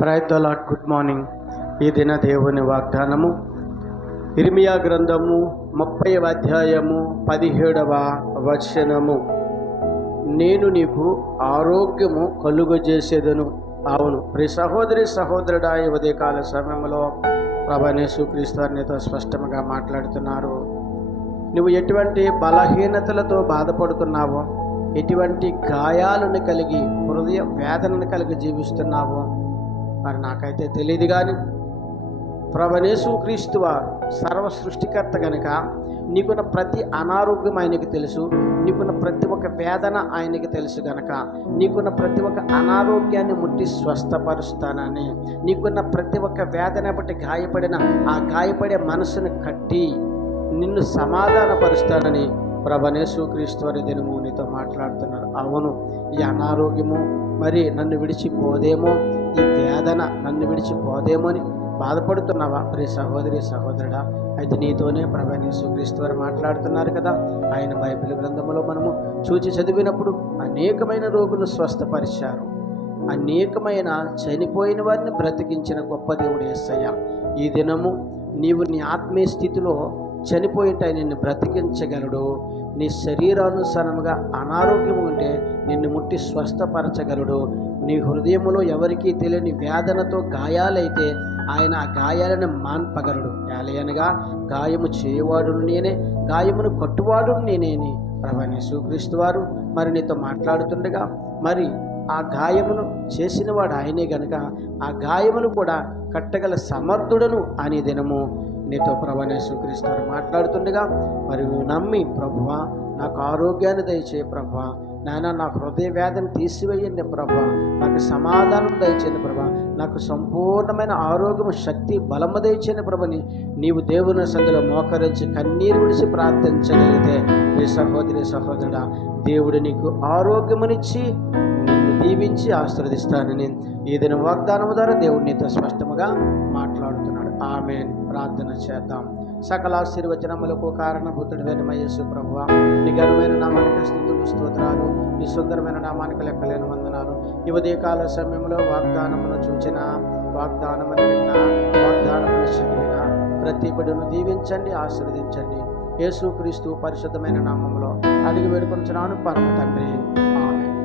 Praise the Lord. Good morning. ఈ దిన దేవుని వాగ్దానము ఇర్మియా గ్రంథము 30వ అధ్యాయము 17వ వచనము. నేను నీకు ఆరోగ్యము కలుగజేసేదను. అవును ప్రియ సహోదరి సహోదరుడా, ఈ ఉదయకాల సమయంలో ప్రభువైన యేసుక్రీస్తు నీతో స్పష్టంగా మాట్లాడుతున్నారు. నువ్వు ఎటువంటి బలహీనతలతో బాధపడుతున్నావో, ఎటువంటి గాయాలను కలిగి హృదయ వేదనను కలిగి జీవిస్తున్నావో మరి నాకైతే తెలియదు. కానీ ప్రభువైన యేసుక్రీస్తు వారు సర్వ సృష్టికర్త గనుక నీకున్న ప్రతి అనారోగ్యం ఆయనకి తెలుసు, నీకున్న ప్రతి ఒక్క వేదన ఆయనకి తెలుసు గనక నీకున్న ప్రతి ఒక్క అనారోగ్యాన్ని ముట్టి స్వస్థపరుస్తానని, నీకున్న ప్రతి ఒక్క వేదన బట్టి గాయపడిన ఆ గాయపడే మనసును కట్టి నిన్ను సమాధానపరుస్తానని ప్రభువైన యేసుక్రీస్తు వారి దినము నీతో మాట్లాడుతున్నారు. అవును, ఈ అనారోగ్యము మరి నన్ను విడిచిపోదేమో, ఈ వేదన నన్ను విడిచిపోదేమో అని బాధపడుతున్నావా ప్రియ సహోదరి సహోదరుడా? అయితే నీతోనే ప్రభువైన యేసుక్రీస్తు వారు మాట్లాడుతున్నారు కదా. ఆయన బైబిల్ గ్రంథంలో మనము చూచి చదివినప్పుడు అనేకమైన రోగులు స్వస్థపరిచారు, అనేకమైన చనిపోయిన వారిని బ్రతికించిన గొప్ప దేవుడు యేసయ్య. ఈ దినము నీవు నీ ఆత్మీయ స్థితిలో చనిపోయేట నిన్ను బ్రతికించగలడు. నీ శరీరానుసారముగా అనారోగ్యం ఉంటే నిన్ను ముట్టి స్వస్థపరచగలడు. నీ హృదయములో ఎవరికీ తెలియని వేదనతో గాయాలైతే ఆయన ఆ గాయాలను మాన్పగలడు. ఏలయనగా గాయము చేయవాడును నేనే, గాయమును కట్టువాడును నేనేని ప్రభువైన యేసుక్రీస్తు వారు మరి నీతో మాట్లాడుతుండగా, మరి ఆ గాయమును చేసినవాడు ఆయనే గనుక ఆ గాయమును కూడా కట్టగల సమర్థుడను అనే దినము నీతో ప్రభువైన యేసుక్రీస్తు వారు మాట్లాడుతుండగా, మరి నమ్మి ప్రభువా నాకు ఆరోగ్యాన్ని దయచేయ ప్రభువా, నాయన నాకు హృదయ వేదన తీసివేయండి ప్రభువా, నాకు సమాధానం దయచేయండి ప్రభువా, నాకు సంపూర్ణమైన ఆరోగ్యము శక్తి బలము దయచేయండి ప్రభుని నీవు దేవుని సందులో మోకరించి కన్నీరు విడిచి ప్రార్థించగలిగితే నీ సహోదరి సహోదరుడా, దేవుడు నీకు ఆరోగ్యమునిచ్చి నిన్ను దీవించి ఆశీర్వదిస్తానని ఈ దిన వాగ్దానము ద్వారా దేవుడు నీతో స్పష్టముగా మాట్లాడుతున్నాడు. ఆమేన్. ప్రార్థన చేద్దాం. సకల ఆశీర్వచనములకు కారణభూతుడైన యేసు ప్రభువా, నీ ఘనమైన నామానికి స్తుతులు స్తోత్రాలు, నీ సుందరమైన నామానికి లెక్కలేని వందనాలు. ఈ ఉదయకాల సమయంలో వాగ్దానమును చూచిన, వాగ్దానమును విన్న, వాగ్దానమును చదివిన ప్రతి బిడ్డను దీవించండి, ఆశీర్వదించండి. యేసుక్రీస్తు పరిశుద్ధమైన నామములో అడిగి వేడుకొనుచున్నాను పరమ తండ్రి. ఆమేన్.